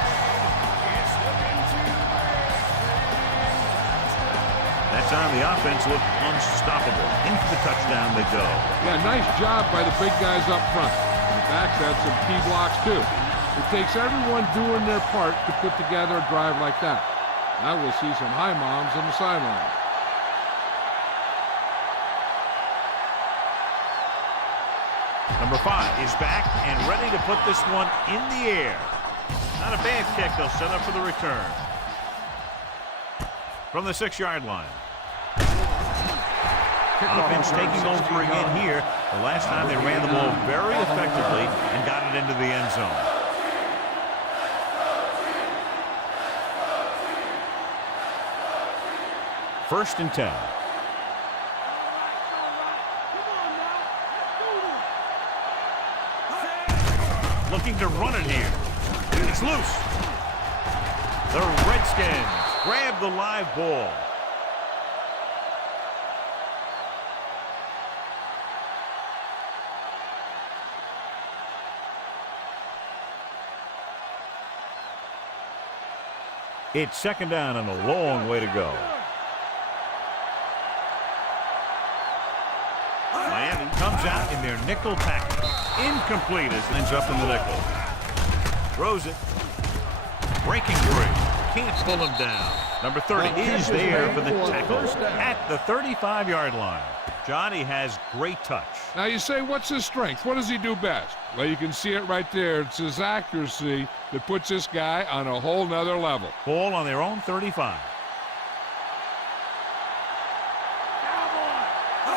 That time the offense looked unstoppable. Into the touchdown they go. Yeah, nice job by the big guys up front. The backs had some key blocks too. It takes everyone doing their part to put together a drive like that. Now we'll see some high moms on the sideline. Number 5 is back and ready to put this one in the air. Not a bad kick. They'll set up for the return. From the 6-yard line. Offense taking over again here. The last time they ran the ball very effectively and got it into the end zone. First and 10. Looking to run it here. It's loose. The Redskins grab the live ball. It's second down and a long way to go. Miami comes out in their nickel package. Incomplete as it ends up in the nickel. Throws it. Breaking free. Can't pull him down. Number 30 is there for the tackles at the 35-yard line. Johnny has great touch. Now you say, what's his strength? What does he do best? Well, you can see it right there. It's his accuracy that puts this guy on a whole nother level. Ball on their own 35.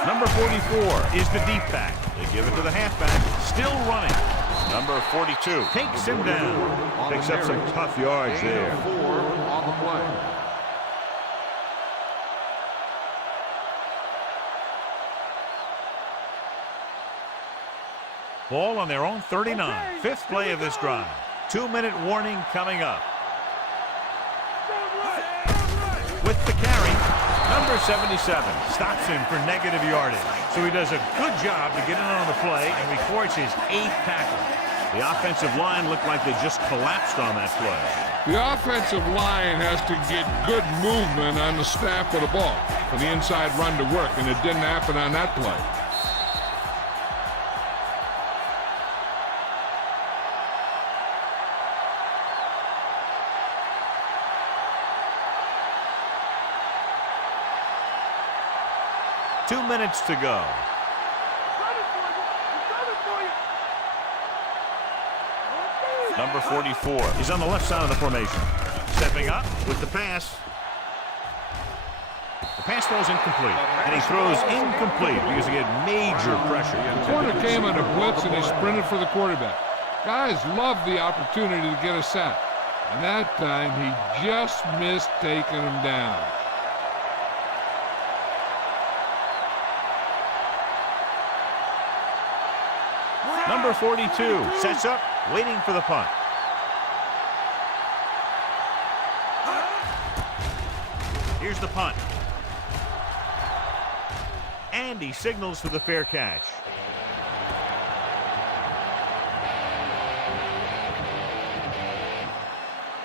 Number 44 is the deep back. They give it to the halfback. Still running. Number 42 takes him down. Picks up some tough yards there. 4 on the play. Ball on their own 39. Fifth play of this drive. 2-minute warning coming up. With the carry, number 77 stops him for negative yardage. So he does a good job to get in on the play and records his 8th tackle. The offensive line looked like they just collapsed on that play. The offensive line has to get good movement on the snap of the ball for the inside run to work, and it didn't happen on that play. Two minutes to go. Number 44 is on the left side of the formation. Stepping up with the pass. The pass throws incomplete. And he throws incomplete because he had major pressure. The corner came on a blitz and he sprinted for the quarterback. Guys love the opportunity to get a sack. And that time he just missed taking him down. Number 42 sets up, waiting for the punt. Here's the punt. And he signals for the fair catch.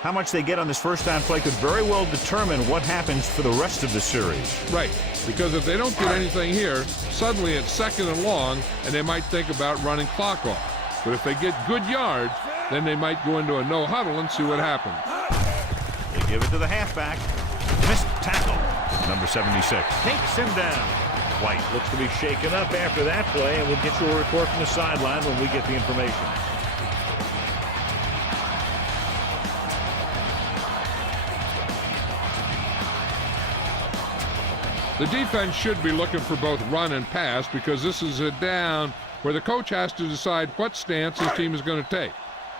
How much they get on this first down play could very well determine what happens for the rest of the series. Right, because if they don't get anything here, suddenly it's 2nd and long, and they might think about running clock off. But if they get good yards, then they might go into a no huddle and see what happens. They give it to the halfback. Missed tackle. Number 76 takes him down. White looks to be shaken up after that play, and we'll get you a report from the sideline when we get the information. The defense should be looking for both run and pass because this is a down where the coach has to decide what stance his team is going to take.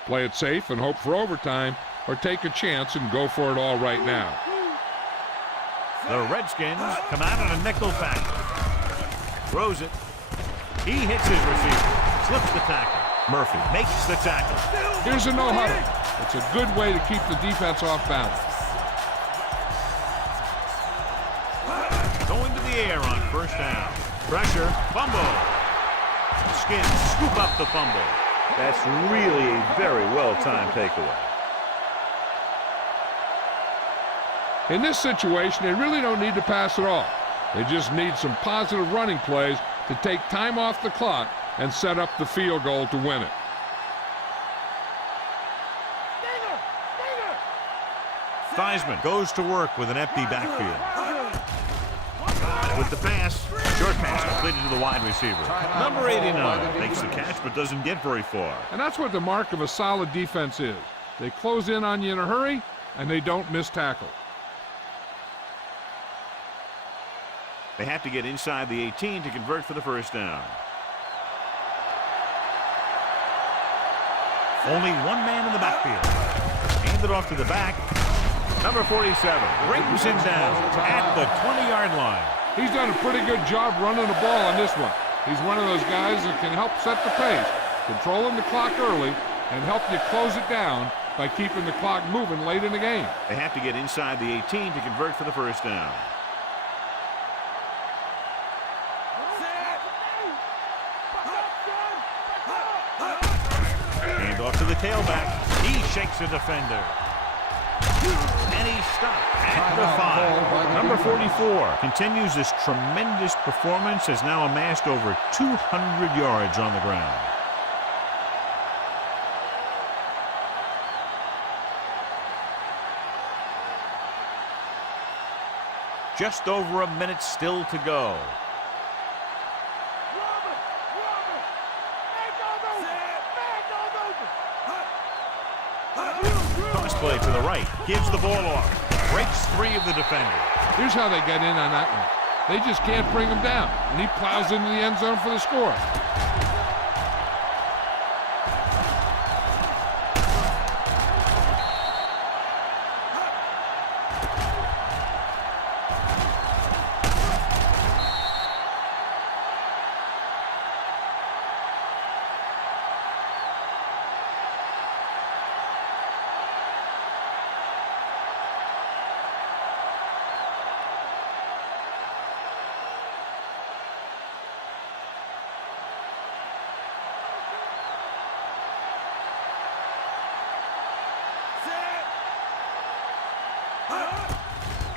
Play it safe and hope for overtime, or take a chance and go for it all right now. The Redskins come out in a nickel package. Throws it. He hits his receiver. Slips the tackle. Murphy makes the tackle. Here's a no huddle. It's a good way to keep the defense off balance. Going to the air on first down. Pressure. Fumble. Skins scoop up the fumble. That's really a very well-timed takeaway. In this situation, they really don't need to pass at all. They just need some positive running plays to take time off the clock and set up the field goal to win it. Theismann goes to work with an empty backfield. With the pass, short pass completed to the wide receiver. Number 89 makes the catch but doesn't get very far. And that's what the mark of a solid defense is. They close in on you in a hurry, and they don't miss tackle. They have to get inside the 18 to convert for the first down. Only one man in the backfield. Hand it off to the back. Number 47 brings him down at the 20-yard line. He's done a pretty good job running the ball on this one. He's one of those guys that can help set the pace, controlling the clock early, and help you close it down by keeping the clock moving late in the game. They have to get inside the 18 to convert for the first down. Hand off to the tailback. He shakes a defender. And he's stopped at the 5. Number 44 continues this tremendous performance, has now amassed over 200 yards on the ground. Just over a minute still to go. Cross play to the right. Gives the ball off. Breaks 3 of the defenders. Here's how they get in on that one. They just can't bring him down, and he plows into the end zone for the score.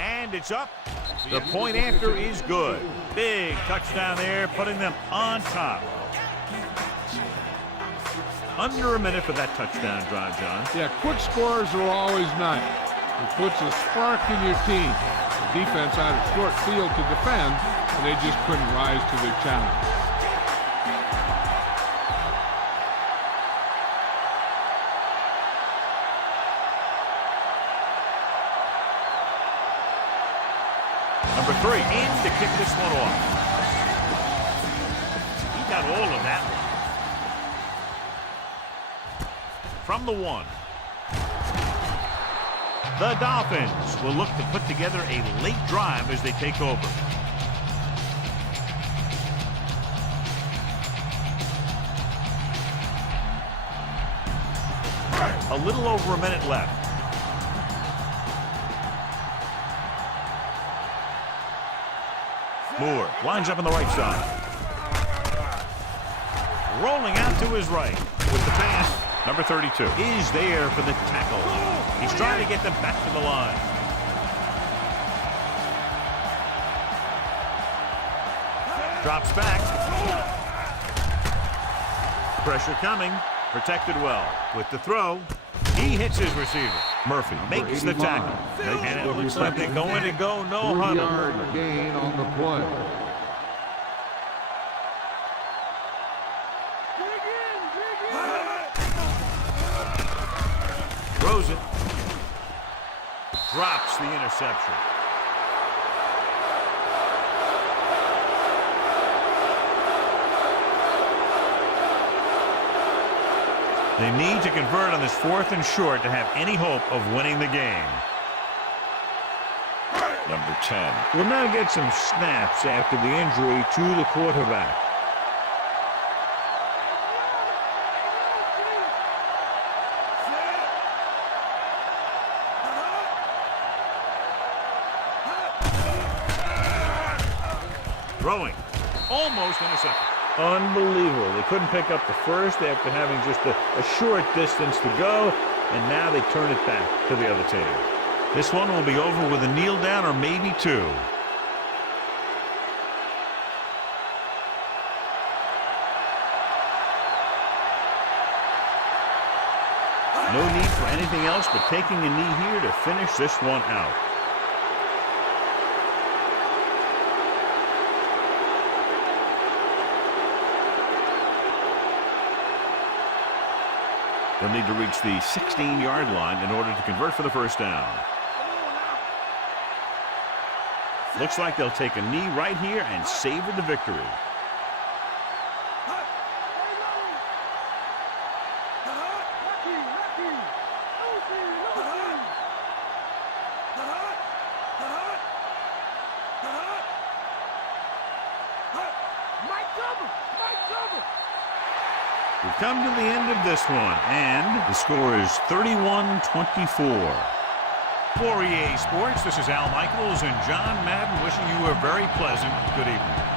And it's up. The point after is good. Big touchdown there, putting them on top. Under a minute for that touchdown drive, John. Yeah, quick scores are always nice. It puts a spark in your team. The defense had a short field to defend, and they just couldn't rise to the challenge. Number 3 in to kick this one off. He got all of that one. From the 1. The Dolphins will look to put together a late drive as they take over. A little over a minute left. Moore lines up on the right side. Rolling out to his right with the pass. Number 32 is there for the tackle. He's trying to get them back to the line. Drops back. Pressure coming. Protected well. With the throw, he hits his receiver. Murphy makes the tackle. And it looks like they're going to go no huddle. 3-yard gain on the play. Throws it. Drops the interception. They need to convert on this 4th and short to have any hope of winning the game. Number 10 will now get some snaps after the injury to the quarterback. Throwing. Almost intercepted. Unbelievable. They couldn't pick up the first after having just a short distance to go, and now they turn it back to the other team. This one will be over with a kneel down or maybe 2. No need for anything else but taking a knee here to finish this one out. They'll need to reach the 16-yard line in order to convert for the first down. Looks like they'll take a knee right here and savor the victory. We've come to the end of this one, and the score is 31-24. For EA Sports, this is Al Michaels and John Madden wishing you a very pleasant good evening.